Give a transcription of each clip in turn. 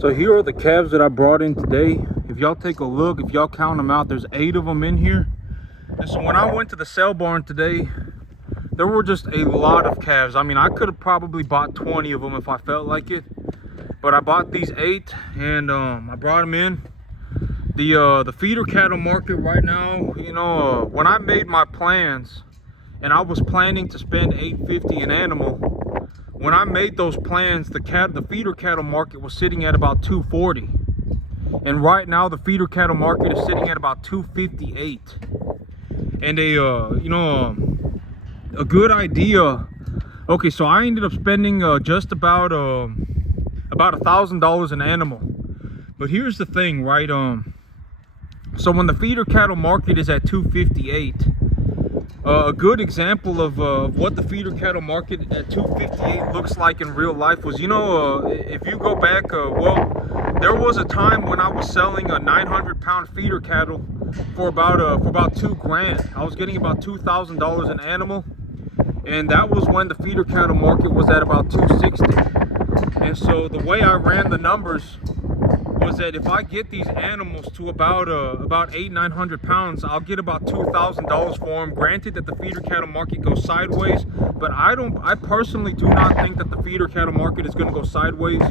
So here are the calves that I brought in today. If y'all take a look, if y'all count them out, there's 8 of them in here. And so when I went to the sale barn today, there were just a lot of calves. I mean, I could have probably bought 20 of them if I felt like it, but I bought these 8 and I brought them in. The feeder cattle market right now, you know, when I made my plans and I was planning to spend $850 an animal, when I made those plans, the feeder cattle market was sitting at about $240, and right now the feeder cattle market is sitting at about $258. And a good idea. Okay, so I ended up spending just about $1,000 an animal. But here's the thing, right? So when the feeder cattle market is at $258. A good example of what the feeder cattle market at $258 looks like in real life was, if you go back, well, there was a time when I was selling a 900-pound feeder cattle for about $2,000. I was getting about $2,000 an animal, and that was when the feeder cattle market was at about $260. And so the way I ran the numbers was that if I get these animals to about 800-900 pounds, I'll get about $2,000 for them. Granted that the feeder cattle market goes sideways, but I personally do not think that the feeder cattle market is going to go sideways.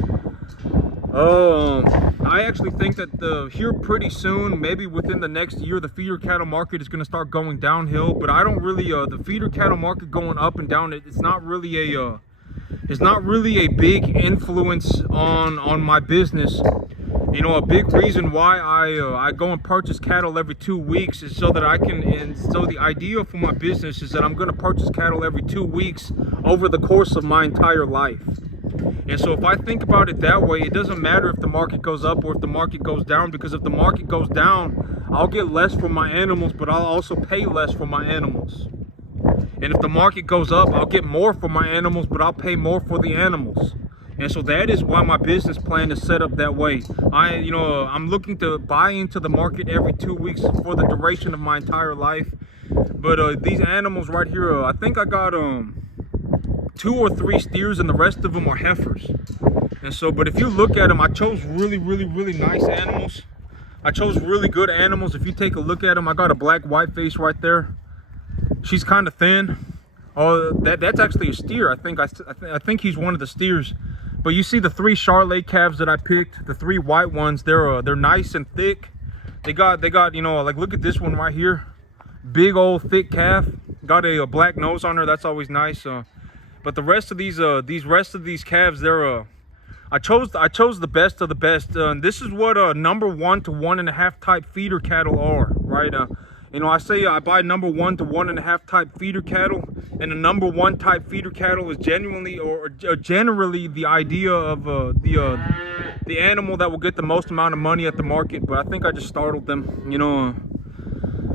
I actually think that here pretty soon, maybe within the next year, the feeder cattle market is going to start going downhill. But I don't really the feeder cattle market going up and down, it's not really a big influence on my business. You know, a big reason why I go and purchase cattle every 2 weeks is so that I can, and so the idea for my business is that I'm going to purchase cattle every 2 weeks over the course of my entire life. And so if I think about it that way, it doesn't matter if the market goes up or if the market goes down, because if the market goes down, I'll get less for my animals, but I'll also pay less for my animals. And if the market goes up, I'll get more for my animals, but I'll pay more for the animals. And so that is why my business plan is set up that way. I'm looking to buy into the market every 2 weeks for the duration of my entire life. But these animals right here, I think I got 2 or 3 steers, and the rest of them are heifers. And so, but if you look at them, I chose really nice animals. I chose really good animals. If you take a look at them, I got a black white face right there. She's kind of thin. Oh, that's actually a steer. I think he's one of the steers. But you see the 3 Charolais calves that I picked, the 3 white ones, they're nice and thick. They got like, look at this one right here. Big old thick calf. Got a black nose on her. That's always nice. But the rest of these calves, they're I chose the best of the best. This is what number 1 to 1.5 type feeder cattle are, right? I say I buy number 1 to 1.5 type feeder cattle, and the number 1 type feeder cattle is generally the idea of the animal that will get the most amount of money at the market. But I think I just startled them,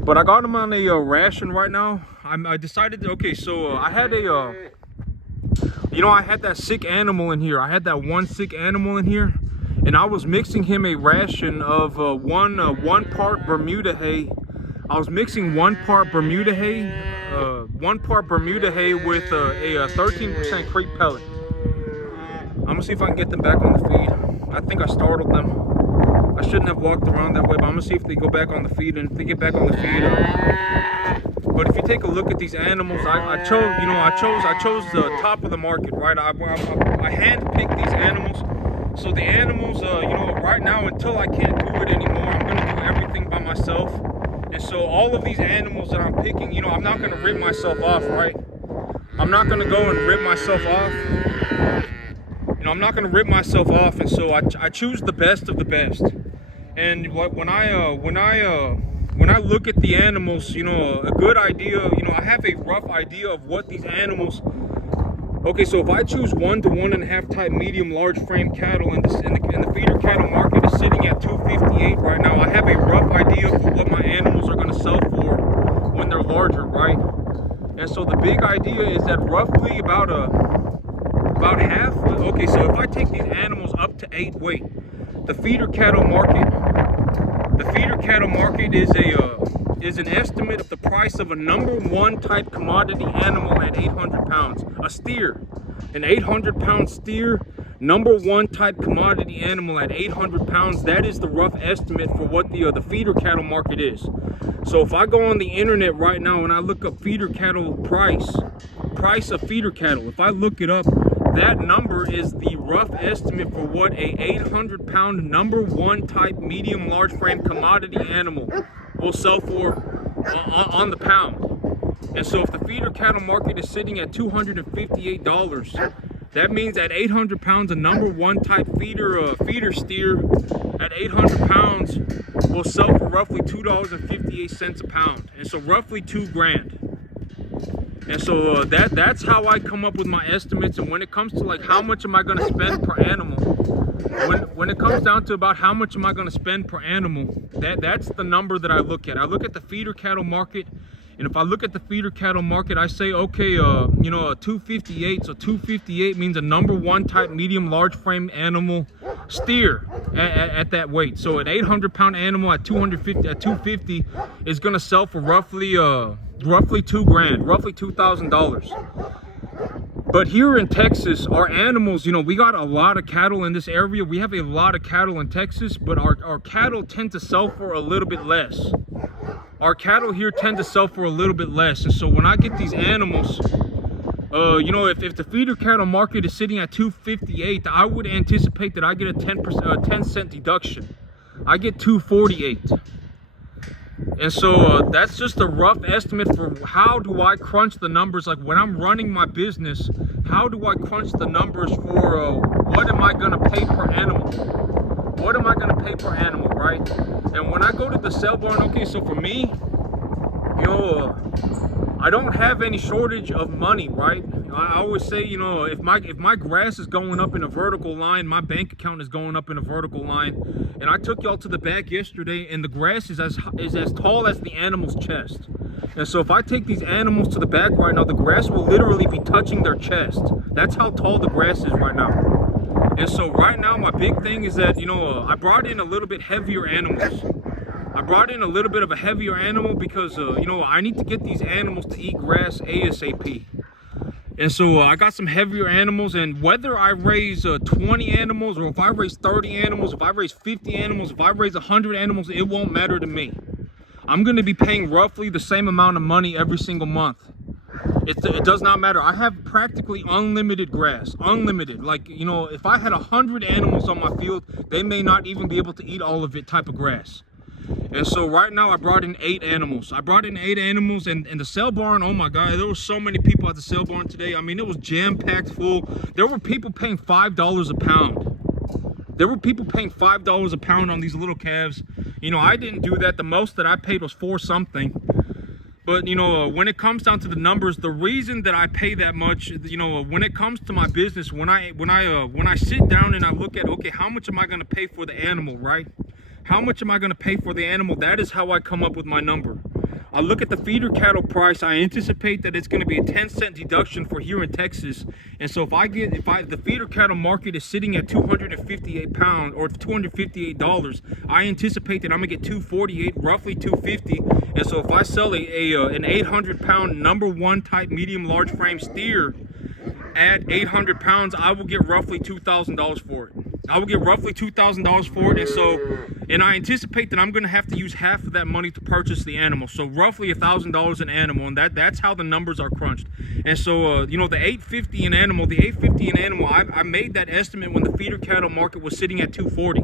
But I got them on a ration right now. I decided, okay, so I had I had that sick animal in here. I had that one sick animal in here, and I was mixing him a ration of one part Bermuda hay. I was mixing 1 part Bermuda hay, with a 13% creep pellet. I'm gonna see if I can get them back on the feed. I think I startled them. I shouldn't have walked around that way, but I'm gonna see if they go back on the feed, and if they get back on the feed. But if you take a look at these animals, I chose the top of the market, right? I handpicked these animals. So the animals, right now, until I can't do it anymore, I'm gonna do everything by myself. And so all of these animals that I'm picking, I'm not going to rip myself off, right? I'm not going to go and rip myself off. I'm not going to rip myself off, and so I choose the best of the best. And when I look at the animals, a good idea, I have a rough idea of what these animals. Okay, so if I choose 1 to 1.5 type medium large frame cattle, and the feeder cattle market is sitting at $258 right now, I have a rough idea for what my animals are going to sell for when they're larger, right? And so the big idea is that roughly about half. Okay, so if I take these animals up to 8 weight, the feeder cattle market is an estimate of the price of a number 1 type commodity animal at 800 pounds. A steer, an 800-pound steer, number one type commodity animal at 800 pounds. That is the rough estimate for what the feeder cattle market is. So if I go on the internet right now and I look up feeder cattle price of feeder cattle, if I look it up, that number is the rough estimate for what a 800 pound number one type medium large frame commodity animal will sell for on the pound. And so if the feeder cattle market is sitting at $258, that means at 800 pounds, a number one type feeder steer at 800 pounds will sell for roughly $2.58 a pound. And so roughly $2,000. And so that's how I come up with my estimates. And when it comes to like how much am I going to spend per animal, when it comes down to about how much am I going to spend per animal, that's the number that I look at. I look at the feeder cattle market. And if I look at the feeder cattle market, I say, okay, you know, a 258. So 258 means a number one type medium large frame animal steer at that weight. So an 800 pound animal at 250 is going to sell for roughly $2,000, roughly $2,000. But here in Texas, our animals, you know, we got a lot of cattle in this area. We have a lot of cattle in Texas, but our cattle tend to sell for a little bit less. Our cattle here tend to sell for a little bit less. And so when I get these animals, you know, if the feeder cattle market is sitting at 258, I would anticipate that I get a 10 cent deduction. I get 248. And so that's just a rough estimate for how do I crunch the numbers. Like when I'm running my business, how do I crunch the numbers for what am I going to pay per animal? What am I going to pay per animal, right? And when I go to the sale barn, okay, so for me, you know, I don't have any shortage of money, right? I always say, you know, if my grass is going up in a vertical line, my bank account is going up in a vertical line. And I took y'all to the back yesterday, and the grass is as tall as the animal's chest. And so if I take these animals to the back right now, the grass will literally be touching their chest. That's how tall the grass is right now. And so right now, my big thing is that, you know, I brought in a little bit heavier animals. I brought in a little bit of a heavier animal because, you know, I need to get these animals to eat grass ASAP. And so I got some heavier animals, and whether I raise 20 animals, or if I raise 30 animals, if I raise 50 animals, if I raise 100 animals, it won't matter to me. I'm going to be paying roughly the same amount of money every single month. It does not matter. I have practically unlimited grass, unlimited. Like, you know, if I had 100 animals on my field, they may not even be able to eat all of it type of grass. And so right now I brought in 8 animals. I brought in 8 animals, and the sale barn, oh my God, there were so many people at the sale barn today. I mean, it was jam-packed full. There were people paying $5 a pound. There were people paying $5 a pound on these little calves. You know, I didn't do that. The most that I paid was 4 something. But, you know, when it comes down to the numbers, the reason that I pay that much, you know, when it comes to my business, when I sit down and I look at, okay, how much am I going to pay for the animal, right? How much am I going to pay for the animal? That is how I come up with my number. I look at the feeder cattle price. I anticipate that it's going to be a 10 cent deduction for here in Texas. And so if the feeder cattle market is sitting at 258 pounds or $258, I anticipate that I'm going to get 248, roughly 250. And so if I sell an 800 pound number one type medium large frame steer at 800 pounds, I will get roughly $2,000 for it. I will get roughly $2,000 for it. And I anticipate that I'm going to have to use half of that money to purchase the animal. So roughly $1,000 an animal, and that's how the numbers are crunched. And so, you know, the 850 an animal, I made that estimate when the feeder cattle market was sitting at 240.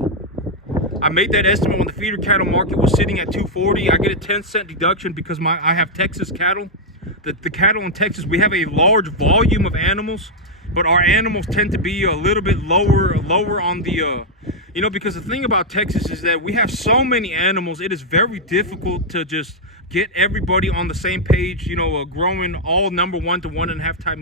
I made that estimate when the feeder cattle market was sitting at 240. I get a 10 cent deduction because I have Texas cattle. The cattle in Texas, we have a large volume of animals, but our animals tend to be a little bit lower on the, you know, because the thing about Texas is that we have so many animals, it is very difficult to just get everybody on the same page, you know, growing all number 1 to 1.5 type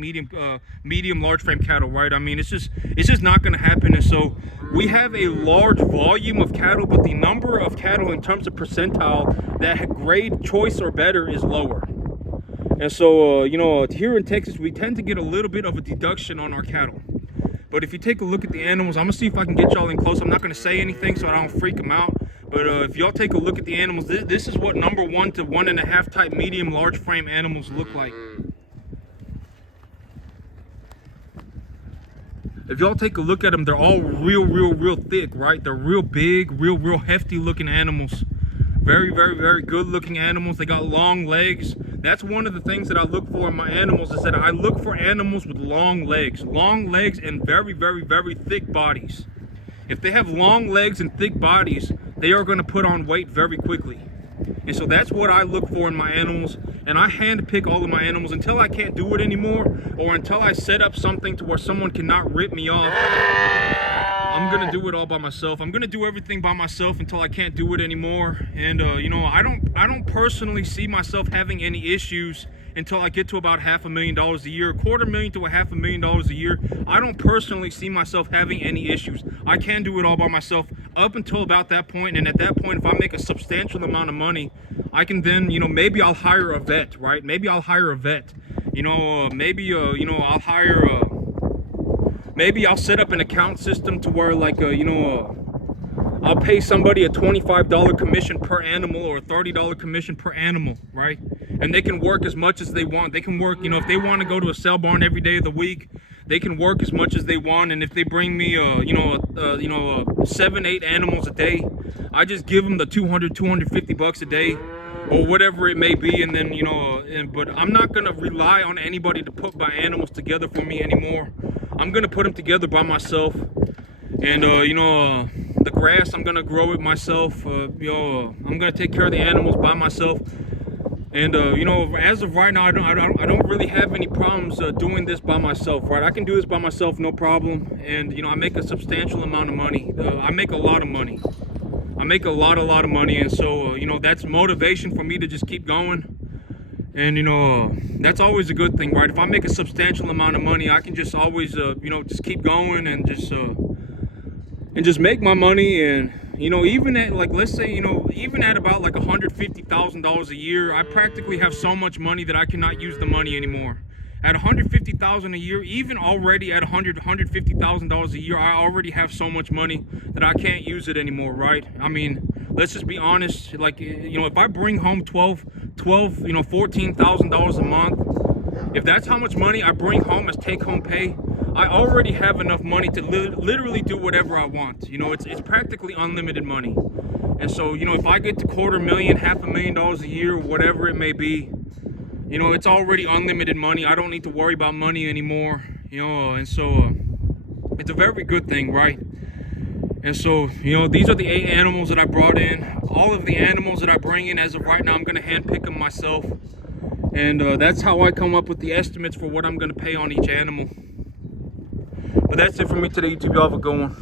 medium large frame cattle, right? I mean, it's just not going to happen. And so we have a large volume of cattle, but the number of cattle in terms of percentile that grade choice or better is lower. And so, you know, here in Texas, we tend to get a little bit of a deduction on our cattle. But if you take a look at the animals, I'm going to see if I can get y'all in close. I'm not going to say anything so I don't freak them out. But if y'all take a look at the animals, this is what number 1 to 1.5 type medium large frame animals look like. if y'all take a look at them, they're all real thick, right? They're real big, real hefty looking animals. Very good looking animals. They got long legs. That's one of the things that I look for in my animals, is that I look for animals with long legs and very thick bodies. If they have long legs and thick bodies, they are going to put on weight very quickly. And so that's what I look for in my animals. And I hand pick all of my animals until I can't do it anymore, or until I set up something to where someone cannot rip me off. I'm gonna do it all by myself. I'm gonna do everything by myself until I can't do it anymore. And you know, I don't personally see myself having any issues until I get to about $500,000 a year, $250,000 to $500,000 a year. I don't personally see myself having any issues. I can do it all by myself up until about that point. And at that point, if I make a substantial amount of money, I can then, you know, maybe I'll hire a vet, right? Maybe I'll hire a vet. You know, maybe you know, I'll hire maybe I'll set up an account system to where, like, you know, I'll pay somebody a $25 commission per animal, or a $30 commission per animal, right? And they can work as much as they want. They can work, you know, if they want to go to a sale barn every day of the week, they can work as much as they want. And if they bring me, you know, 7-8 animals a day, I just give them the $250 a day, or whatever it may be. And then, you know, but I'm not gonna rely on anybody to put my animals together for me anymore. I'm gonna put them together by myself. And you know, the grass, I'm gonna grow it myself. You know, I'm gonna take care of the animals by myself. And you know, as of right now, I don't really have any problems doing this by myself, right? I can do this by myself, no problem. And you know, I make a substantial amount of money. I make a lot of money. I make a lot of money, and so you know, that's motivation for me to just keep going. And you know, that's always a good thing, right? If I make a substantial amount of money, I can just always you know, just keep going and just make my money. And you know, even at, like, let's say, you know, even at about like $150,000 a year, I practically have so much money that I cannot use the money anymore. At $150,000 a year, even already at $150,000 a year, I already have so much money that I can't use it anymore, right? I mean, let's just be honest. Like, you know, if I bring home you know, $14,000 a month, if that's how much money I bring home as take-home pay, I already have enough money to literally do whatever I want. You know, it's practically unlimited money. And so, you know, if I get to $250,000, $500,000 a year, whatever it may be, you know, it's already unlimited money. I don't need to worry about money anymore, you know. And so it's a very good thing, right? And so, you know, these are the 8 animals that I brought in. All of the animals that I bring in as of right now, I'm going to hand pick them myself. And that's how I come up with the estimates for what I'm going to pay on each animal. But that's it for me today, YouTube. Y'all have a good one.